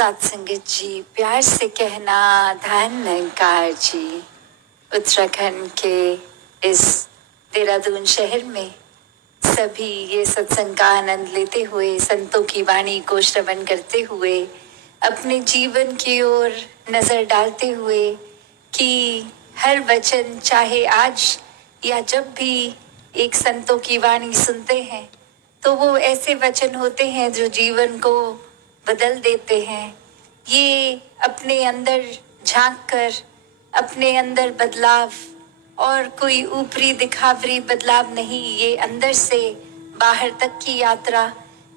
साथ संगत जी, प्यार से कहना धन निरंकार जी। उत्तराखंड के इस देहरादून शहर में सभी ये सत्संग का आनंद लेते हुए, संतों की वाणी को श्रवण करते हुए, अपने जीवन की ओर नजर डालते हुए कि हर वचन, चाहे आज या जब भी एक संतों की वाणी सुनते हैं, तो वो ऐसे वचन होते हैं जो जीवन को बदल देते हैं। ये अपने अंदर झांक कर अपने अंदर बदलाव, और कोई ऊपरी दिखावरी बदलाव नहीं, ये अंदर से बाहर तक की यात्रा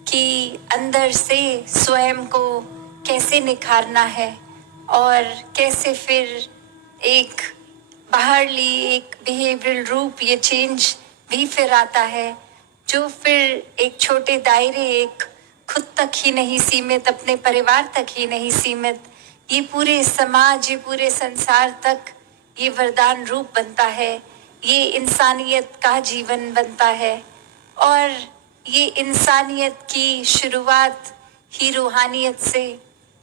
कि अंदर से स्वयं को कैसे निखारना है और कैसे फिर एक बाहरली एक बिहेवियरल रूप, ये चेंज भी फिर आता है, जो फिर एक छोटे दायरे, एक खुद तक ही नहीं सीमित, अपने परिवार तक ही नहीं सीमित, ये पूरे समाज, ये पूरे संसार तक ये वरदान रूप बनता है। ये इंसानियत का जीवन बनता है और ये इंसानियत की शुरुआत ही रूहानियत से,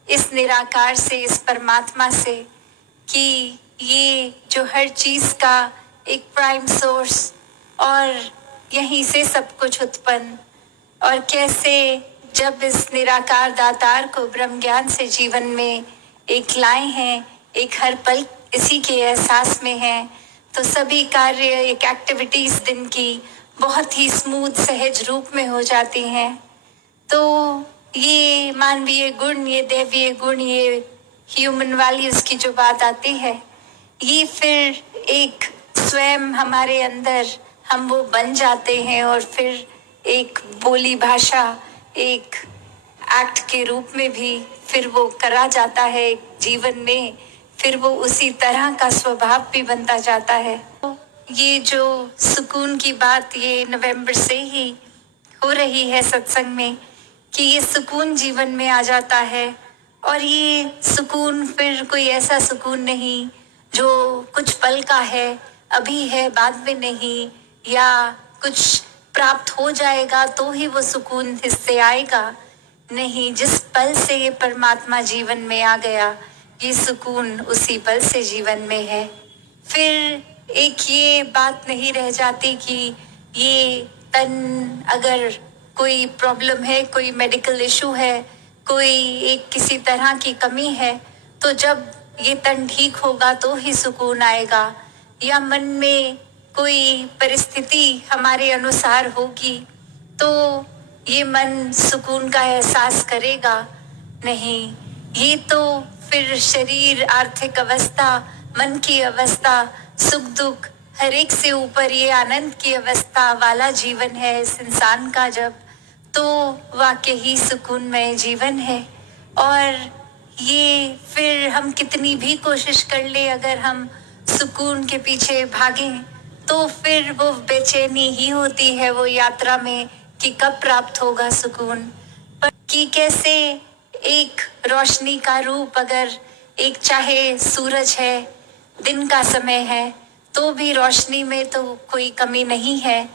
इस निराकार से, इस परमात्मा से, कि ये जो हर चीज का एक प्राइम सोर्स और यहीं से सब कुछ उत्पन्न, और कैसे जब इस निराकार दातार को ब्रह्म ज्ञान से जीवन में एक लाए हैं, एक हर पल इसी के एहसास में है, तो सभी कार्य, एक एक्टिविटीज दिन की बहुत ही स्मूथ सहज रूप में हो जाती हैं। तो ये मानवीय गुण, ये दैवीय गुण, ये ह्यूमन वैल्यूज की जो बात आती है, ये फिर एक स्वयं हमारे अंदर हम वो बन जाते हैं और फिर एक बोली भाषा, एक एक्ट के रूप में भी फिर वो करा जाता है जीवन में, फिर वो उसी तरह का स्वभाव भी बनता जाता है। तो ये जो सुकून की बात ये नवंबर से ही हो रही है सत्संग में, कि ये सुकून जीवन में आ जाता है, और ये सुकून फिर कोई ऐसा सुकून नहीं जो कुछ पल का है, अभी है बाद में नहीं, या कुछ प्राप्त हो जाएगा तो ही वो सुकून हिस्से आएगा, नहीं, जिस पल से ये परमात्मा जीवन में आ गया, ये सुकून उसी पल से जीवन में है। फिर एक ये बात नहीं रह जाती कि ये तन, अगर कोई प्रॉब्लम है, कोई मेडिकल इशू है, कोई एक किसी तरह की कमी है, तो जब ये तन ठीक होगा तो ही सुकून आएगा, या मन में कोई परिस्थिति हमारे अनुसार होगी तो ये मन सुकून का एहसास करेगा, नहीं, ये तो फिर शरीर, आर्थिक अवस्था, मन की अवस्था, सुख दुख, हर एक से ऊपर ये आनंद की अवस्था वाला जीवन है इस इंसान का, जब तो वाकई ही सुकूनमय जीवन है। और ये फिर हम कितनी भी कोशिश कर ले, अगर हम सुकून के पीछे भागें, तो फिर वो बेचैनी ही होती है वो यात्रा में कि कब प्राप्त होगा सुकून। पर कि कैसे एक रोशनी का रूप, अगर एक चाहे सूरज है, दिन का समय है, तो भी रोशनी में तो कोई कमी नहीं है,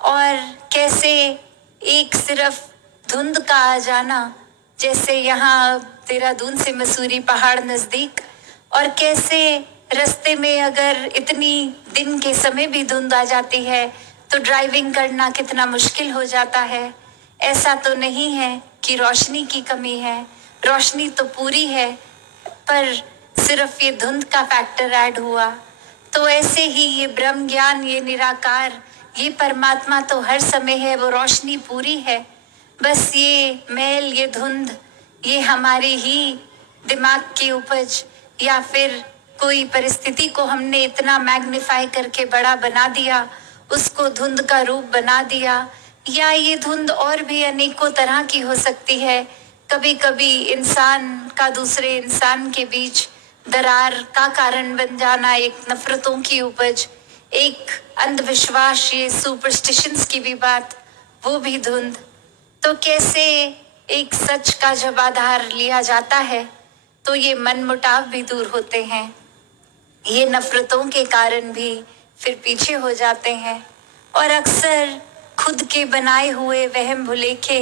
और कैसे एक सिर्फ धुंध का आ जाना, जैसे यहाँ देहरादून से मसूरी पहाड़ नजदीक, और कैसे रास्ते में अगर इतनी दिन के समय भी धुंध आ जाती है तो ड्राइविंग करना कितना मुश्किल हो जाता है। ऐसा तो नहीं है कि रोशनी की कमी है, रोशनी तो पूरी है, पर सिर्फ ये धुंध का फैक्टर ऐड हुआ। तो ऐसे ही ये ब्रह्म ज्ञान, ये निराकार, ये परमात्मा तो हर समय है, वो रोशनी पूरी है, बस ये मैल, ये धुंध, ये हमारी ही दिमाग की उपज, या फिर कोई परिस्थिति को हमने इतना मैग्नीफाई करके बड़ा बना दिया, उसको धुंध का रूप बना दिया। या ये धुंध और भी अनेकों तरह की हो सकती है, कभी कभी इंसान का दूसरे इंसान के बीच दरार का कारण बन जाना, एक नफरतों की उपज, एक अंधविश्वास, ये सुपरस्टिशंस की भी बात, वो भी धुंध। तो कैसे एक सच का जब आधार लिया जाता है तो ये मन मुटाव भी दूर होते हैं, ये नफरतों के कारण भी फिर पीछे हो जाते हैं, और अक्सर खुद के बनाए हुए वहम भुलेखे,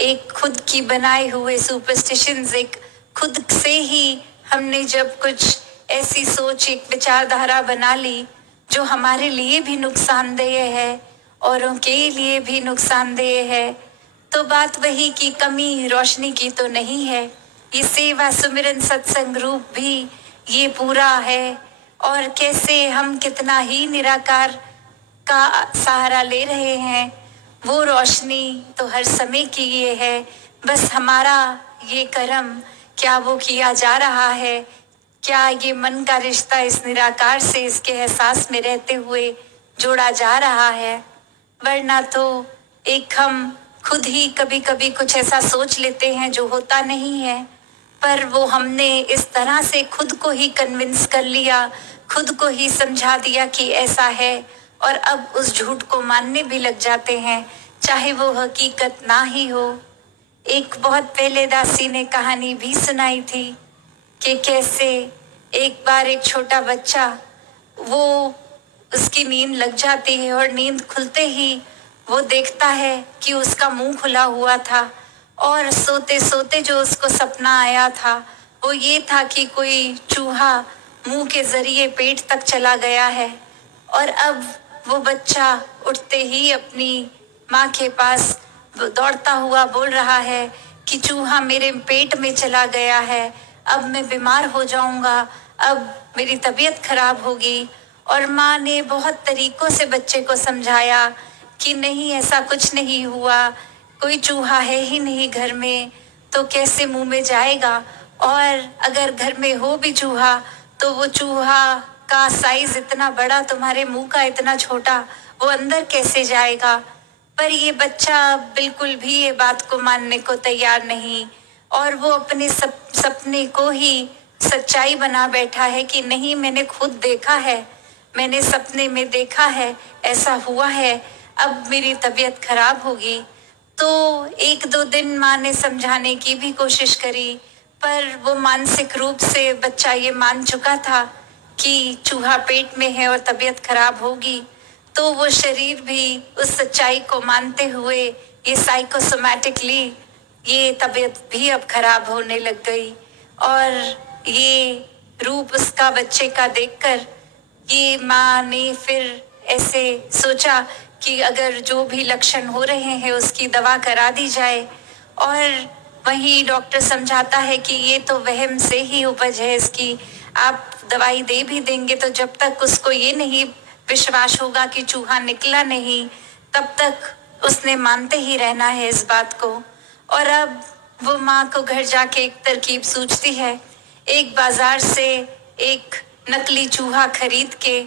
एक खुद की बनाए हुए सुपरस्टिशंस, एक खुद से ही हमने जब कुछ ऐसी सोच, एक विचारधारा बना ली जो हमारे लिए भी नुकसानदेह है, औरों के लिए भी नुकसानदेह है, तो बात वही की कमी रोशनी की तो नहीं है। ये सेवा सुमिरन सत्संग रूप भी ये पूरा है। और कैसे हम कितना ही निराकार का सहारा ले रहे हैं, वो रोशनी तो हर समय की ये है। बस हमारा ये कर्म क्या वो किया जा रहा है, क्या ये मन का रिश्ता इस निराकार से, इसके एहसास में रहते हुए जोड़ा जा रहा है। वरना तो एक हम खुद ही कभी कभी कुछ ऐसा सोच लेते हैं जो होता नहीं है, पर वो हमने इस तरह से खुद को ही कन्विंस कर लिया, खुद को ही समझा दिया कि ऐसा है, और अब उस झूठ को मानने भी लग जाते हैं, चाहे वो हकीकत ना ही हो। एक बहुत पहले दासी ने कहानी भी सुनाई थी कि कैसे एक बार एक छोटा बच्चा, वो उसकी नींद लग जाती है और नींद खुलते ही वो देखता है कि उसका मुंह खुला हुआ था, और सोते सोते जो उसको सपना आया था वो ये था कि कोई चूहा मुंह के जरिए पेट तक चला गया है। और अब वो बच्चा उठते ही अपनी माँ के पास दौड़ता हुआ बोल रहा है कि चूहा मेरे पेट में चला गया है, अब मैं बीमार हो जाऊंगा, अब मेरी तबीयत खराब होगी। और माँ ने बहुत तरीकों से बच्चे को समझाया कि नहीं, ऐसा कुछ नहीं हुआ, कोई चूहा है ही नहीं घर में, तो कैसे मुंह में जाएगा, और अगर घर में हो भी चूहा तो वो चूहा का साइज इतना बड़ा, तुम्हारे मुंह का इतना छोटा, वो अंदर कैसे जाएगा। पर ये बच्चा बिल्कुल भी ये बात को मानने को तैयार नहीं, और वो अपने सपने को ही सच्चाई बना बैठा है कि नहीं, मैंने खुद देखा है, मैंने सपने में देखा है, ऐसा हुआ है, अब मेरी तबीयत खराब होगी। तो एक दो दिन माँ ने समझाने की भी कोशिश करी, पर वो मानसिक रूप से बच्चा ये मान चुका था कि चूहा पेट में है और तबीयत खराब होगी। तो वो शरीर भी उस सच्चाई को मानते हुए ये साइकोसोमैटिकली ये तबीयत भी अब खराब होने लग गई। और ये रूप उसका बच्चे का देखकर ये माँ ने फिर ऐसे सोचा कि अगर जो भी लक्षण हो रहे हैं उसकी दवा करा दी जाए। और वहीं डॉक्टर समझाता है कि ये तो वहम से ही उपज है इसकी, आप दवाई दे भी देंगे तो जब तक उसको ये नहीं विश्वास होगा कि चूहा निकला नहीं, तब तक उसने मानते ही रहना है इस बात को। और अब वो माँ को घर जाके एक तरकीब सूझती है। एक बाजार से एक नकली चूहा खरीद के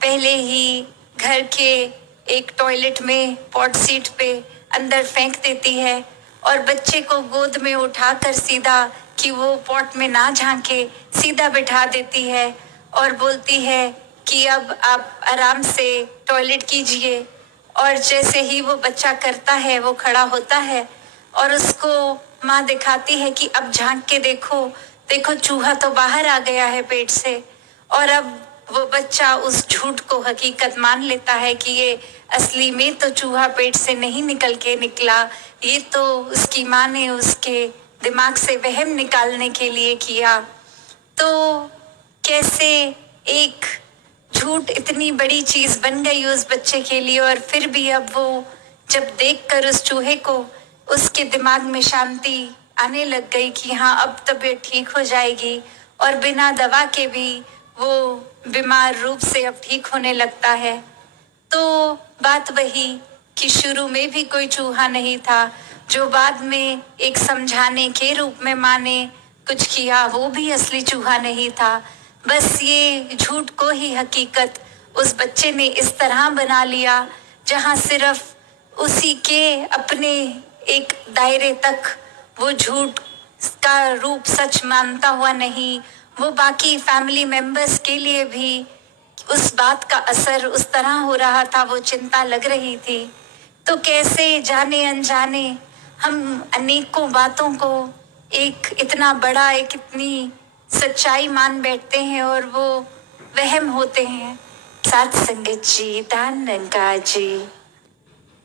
पहले ही घर के एक टॉयलेट में पॉट सीट पे अंदर फेंक देती है, और बच्चे को गोद में उठाकर सीधा कि वो पॉट में ना झांके सीधा बिठा देती है, और बोलती है कि अब आप आराम से टॉयलेट कीजिए। और जैसे ही वो बच्चा करता है वो खड़ा होता है और उसको माँ दिखाती है कि अब झांक के देखो, देखो चूहा तो बाहर आ गया है पेट से। और अब वो बच्चा उस झूठ को हकीकत मान लेता है कि ये असली में तो चूहा पेट से नहीं निकल के निकला, ये तो उसकी माँ ने उसके दिमाग से वहम निकालने के लिए किया। तो कैसे एक झूठ इतनी बड़ी चीज बन गई उस बच्चे के लिए, और फिर भी अब वो जब देखकर उस चूहे को उसके दिमाग में शांति आने लग गई कि हाँ अब तबीयत ठीक हो जाएगी, और बिना दवा के भी वो बीमार रूप से अब ठीक होने लगता है। तो बात वही कि शुरू में भी कोई चूहा नहीं था, जो बाद में एक समझाने के रूप में माँ ने कुछ किया, वो भी असली चूहा नहीं था। बस ये झूठ को ही हकीकत उस बच्चे ने इस तरह बना लिया जहाँ सिर्फ उसी के अपने एक दायरे तक वो झूठ का रूप सच मानता हुआ नहीं, वो बाकी फैमिली मेंबर्स के लिए भी उस बात का असर उस तरह हो रहा था, वो चिंता लग रही थी। तो कैसे जाने अनजाने हम अनेकों बातों को एक इतना बड़ा, एक इतनी सच्चाई मान बैठते हैं और वो वहम होते हैं। साथ संगत जी, दान निरंकार जी।